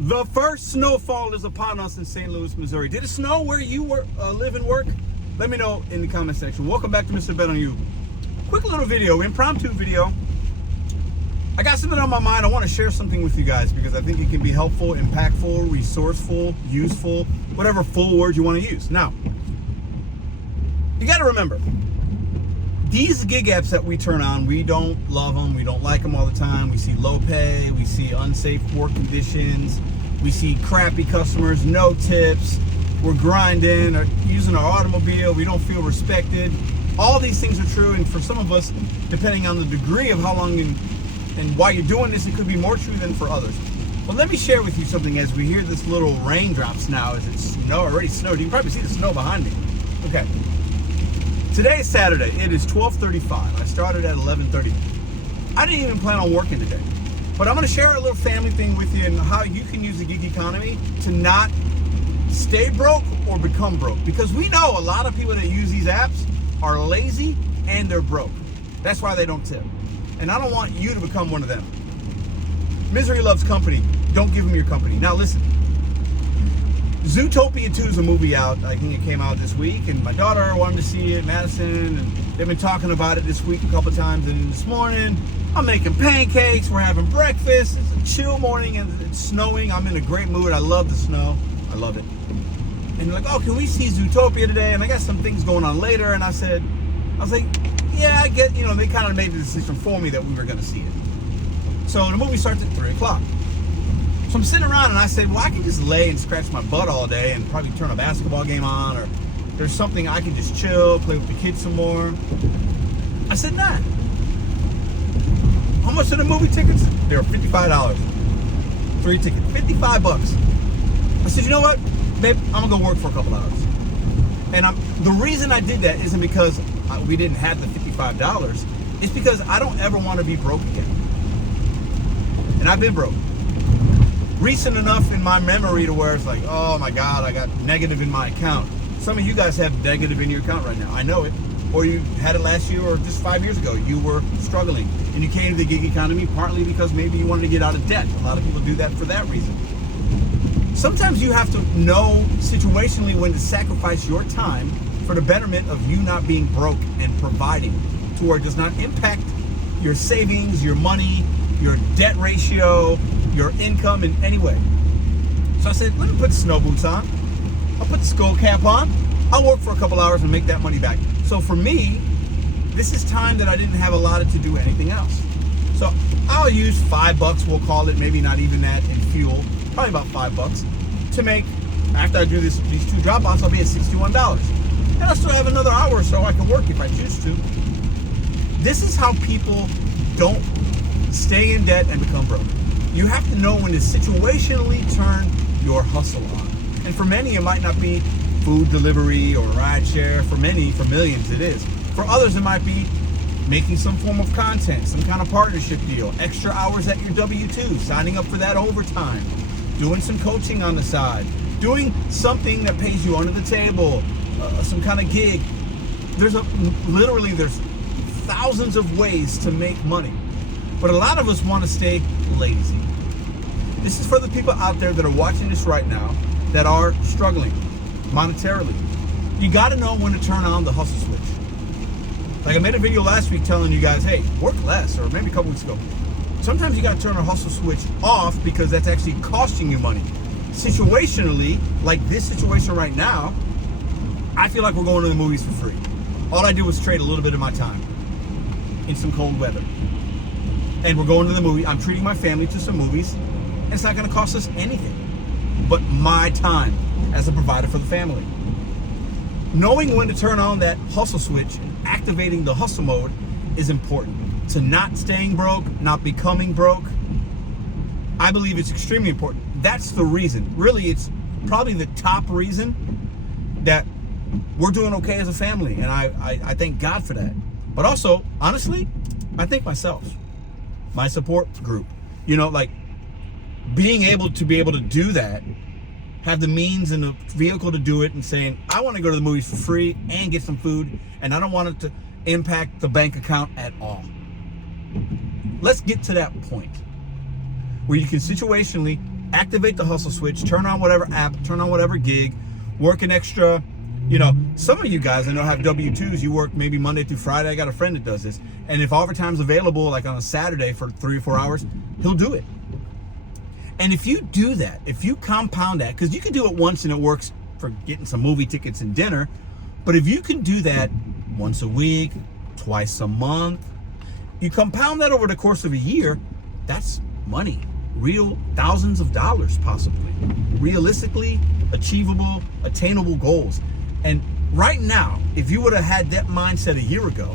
The first snowfall is upon us in St. Louis, Missouri. Did it snow where you live and work? Let me know in the comment section. Welcome back to Mr.BetonYou. Quick little video, impromptu video. I got something on my mind. I want to share something with you guys because I think it can be helpful, impactful, resourceful, useful, whatever full word you want to use. Now, you got to remember, these gig apps that we turn on, we don't love them. We don't like them all the time. We see low pay. We see unsafe work conditions. We see crappy customers, no tips. We're grinding or using our automobile. We don't feel respected. All these things are true. And for some of us, depending on the degree of how long and why you're doing this, it could be more true than for others. But let me share with you something as we hear this little raindrops now as it's already snowed. You can probably see the snow behind me. Okay. Today is Saturday. It is 12:35. I started at 11:30. I didn't even plan on working today. But I'm going to share a little family thing with you and how you can use the gig economy to not stay broke or become broke. Because we know a lot of people that use these apps are lazy and they're broke. That's why they don't tip. And I don't want you to become one of them. Misery loves company. Don't give them your company. Now listen. Zootopia 2 is a movie out. I think it came out this week, and my daughter wanted to see it, Madison, and they've been talking about it this week a couple times. And this morning, I'm making pancakes. We're having breakfast. It's a chill morning, and it's snowing. I'm in a great mood. I love the snow. I love it. And they're like, "Oh, can we see Zootopia today?" And I got some things going on later. And I was like, "Yeah, I get." They kind of made the decision for me that we were going to see it. So the movie starts at 3 o'clock. So I'm sitting around and I said, well, I can just lay and scratch my butt all day and probably turn a basketball game on, or there's something I can just chill, play with the kids some more. I said, nah. How much are the movie tickets? They were $55. 3 tickets, $55. I said, you know what, babe, I'm gonna go work for a couple hours. And the reason I did that isn't because we didn't have the $55. It's because I don't ever want to be broke again. And I've been broke. Recent enough in my memory to where it's like, oh my God, I got negative in my account. Some of you guys have negative in your account right now. I know it. Or you had it last year or just 5 years ago. You were struggling and you came to the gig economy partly because maybe you wanted to get out of debt. A lot of people do that for that reason. Sometimes you have to know situationally when to sacrifice your time for the betterment of you not being broke and providing to where it does not impact your savings, your money, your debt ratio, your income in any way. So I said, let me put the snow boots on. I'll put the skull cap on. I'll work for a couple hours and make that money back. So for me, this is time that I didn't have allotted to do anything else. So I'll use $5, we'll call it, maybe not even that, in fuel, probably about $5 to make, after I do these 2 drop-offs, I'll be at $61. And I'll still have another hour or so I can work if I choose to. This is how people don't stay in debt and become broke. You have to know when to situationally turn your hustle on. And for many, it might not be food delivery or ride share. For many, for millions, it is. For others, it might be making some form of content, some kind of partnership deal, extra hours at your W-2, signing up for that overtime, doing some coaching on the side, doing something that pays you under the table, some kind of gig. There's thousands of ways to make money. But a lot of us want to stay lazy. This is for the people out there that are watching this right now that are struggling monetarily. You got to know when to turn on the hustle switch. Like I made a video last week telling you guys, hey, work less, or maybe a couple weeks ago. Sometimes you got to turn a hustle switch off because that's actually costing you money. Situationally, like this situation right now, I feel like we're going to the movies for free. All I did was trade a little bit of my time in some cold weather. And we're going to the movie. I'm treating my family to some movies. And it's not going to cost us anything but my time as a provider for the family. Knowing when to turn on that hustle switch and activating the hustle mode is important. To not staying broke, not becoming broke, I believe it's extremely important. That's the reason. Really, it's probably the top reason that we're doing okay as a family. And I thank God for that. But also, honestly, I thank myself. My support group, like being able to do that, have the means and the vehicle to do it, and saying, I want to go to the movies for free and get some food, and I don't want it to impact the bank account at all. Let's get to that point where you can situationally activate the hustle switch, turn on whatever app, turn on whatever gig, work an extra, some of you guys I know have W-2s. You work maybe Monday through Friday. I got a friend that does this. And if overtime's available, like on a Saturday for 3 or 4 hours, he'll do it. And if you do that, if you compound that, because you can do it once and it works for getting some movie tickets and dinner, but if you can do that once a week, twice a month, you compound that over the course of a year, that's money. Real thousands of dollars, possibly. Realistically, achievable, attainable goals. And right now, if you would have had that mindset a year ago,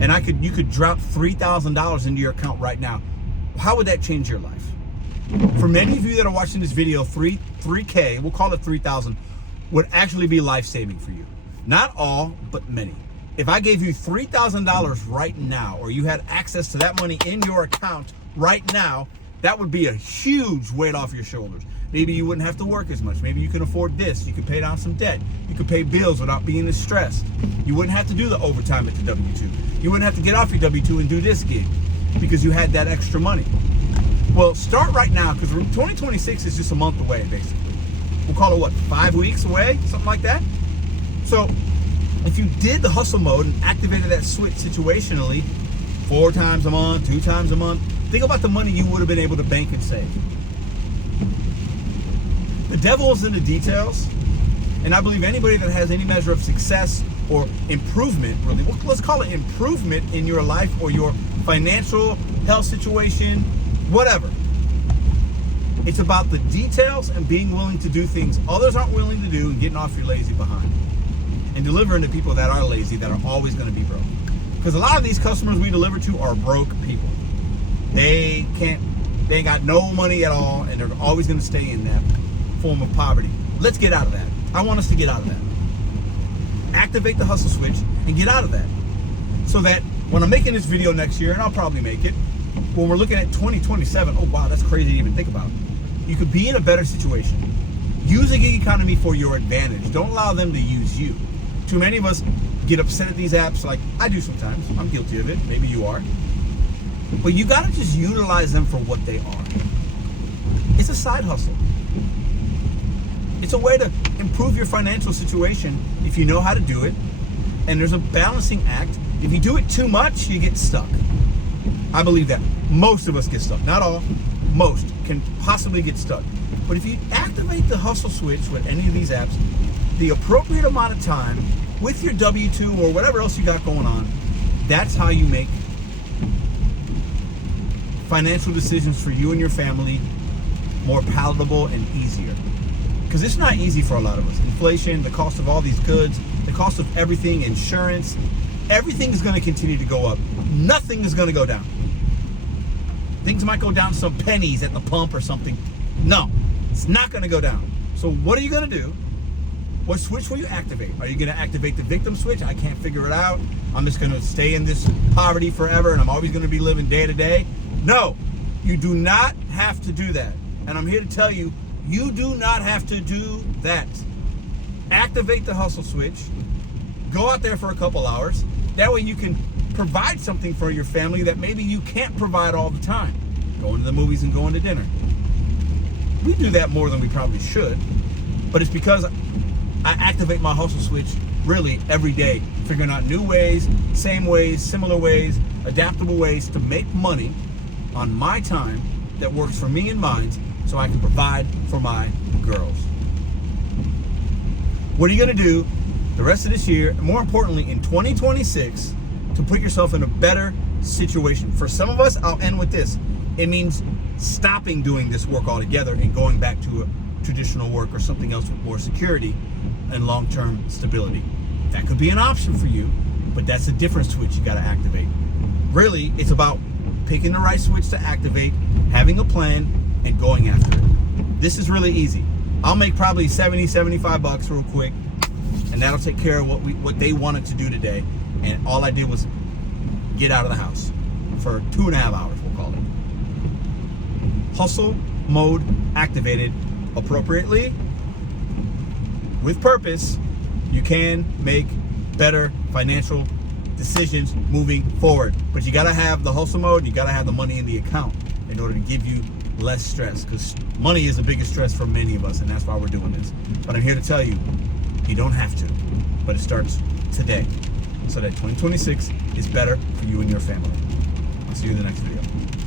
and you could drop $3,000 into your account right now, how would that change your life? For many of you that are watching this video, 3K, we'll call it 3,000, would actually be life-saving for you. Not all, but many. If I gave you $3,000 right now, or you had access to that money in your account right now, that would be a huge weight off your shoulders. Maybe you wouldn't have to work as much. Maybe you can afford this. You could pay down some debt. You could pay bills without being as stressed. You wouldn't have to do the overtime at the W-2. You wouldn't have to get off your W-2 and do this gig because you had that extra money. Well, start right now, because 2026 is just a month away, basically. We'll call it, what, 5 weeks away? Something like that? So if you did the hustle mode and activated that switch situationally 4 times a month, 2 times a month, think about the money you would have been able to bank and save. The devil is in the details, and I believe anybody that has any measure of success or improvement, really, let's call it improvement in your life or your financial health situation, whatever. It's about the details and being willing to do things others aren't willing to do and getting off your lazy behind. And delivering to people that are lazy, that are always going to be broke. Because a lot of these customers we deliver to are broke people. They ain't got no money at all, and they're always going to stay in that form of poverty. Let's get out of that. I want us to get out of that. Activate the hustle switch and get out of that. So that when I'm making this video next year, and I'll probably make it, when we're looking at 2027, oh wow, that's crazy to even think about. You could be in a better situation. Use the gig economy for your advantage. Don't allow them to use you. Too many of us get upset at these apps, like I do sometimes. I'm guilty of it. Maybe you are. But you gotta just utilize them for what they are. It's a side hustle. It's a way to improve your financial situation if you know how to do it. And there's a balancing act. If you do it too much, you get stuck. I believe that. Most of us get stuck. Not all. Most can possibly get stuck. But if you activate the hustle switch with any of these apps, the appropriate amount of time with your W-2 or whatever else you got going on, that's how you make financial decisions for you and your family more palatable and easier. Because it's not easy for a lot of us. Inflation, the cost of all these goods, the cost of everything, insurance, everything is going to continue to go up. Nothing is going to go down. Things might go down some pennies at the pump or something. No, it's not going to go down. So what are you going to do? What switch will you activate? Are you going to activate the victim switch? I can't figure it out. I'm just going to stay in this poverty forever and I'm always going to be living day to day. No, you do not have to do that. And I'm here to tell you, you do not have to do that. Activate the hustle switch. Go out there for a couple hours. That way you can provide something for your family that maybe you can't provide all the time. Going to the movies and going to dinner. We do that more than we probably should. But it's because I activate my hustle switch really every day, figuring out new ways, same ways, similar ways, adaptable ways to make money on my time that works for me and mine so I can provide for my girls. What are you going to do the rest of this year, and more importantly in 2026, to put yourself in a better situation? For some of us, I'll end with this. It means stopping doing this work altogether and going back to a traditional work or something else with more security and long-term stability. That could be an option for you, but that's a different switch you got to activate. Really, it's about picking the right switch to activate, having a plan, and going after it. This is really easy. I'll make probably 70, 75 bucks real quick, and that'll take care of what they wanted to do today. And all I did was get out of the house for 2.5 hours, we'll call it. Hustle mode activated appropriately, with purpose, you can make better financial decisions moving forward. But you gotta have the hustle mode, and you gotta have the money in the account in order to give you less stress, because money is the biggest stress for many of us, and that's why we're doing this. But I'm here to tell you, you don't have to, but it starts today, so that 2026 is better for you and your family. I'll see you in the next video.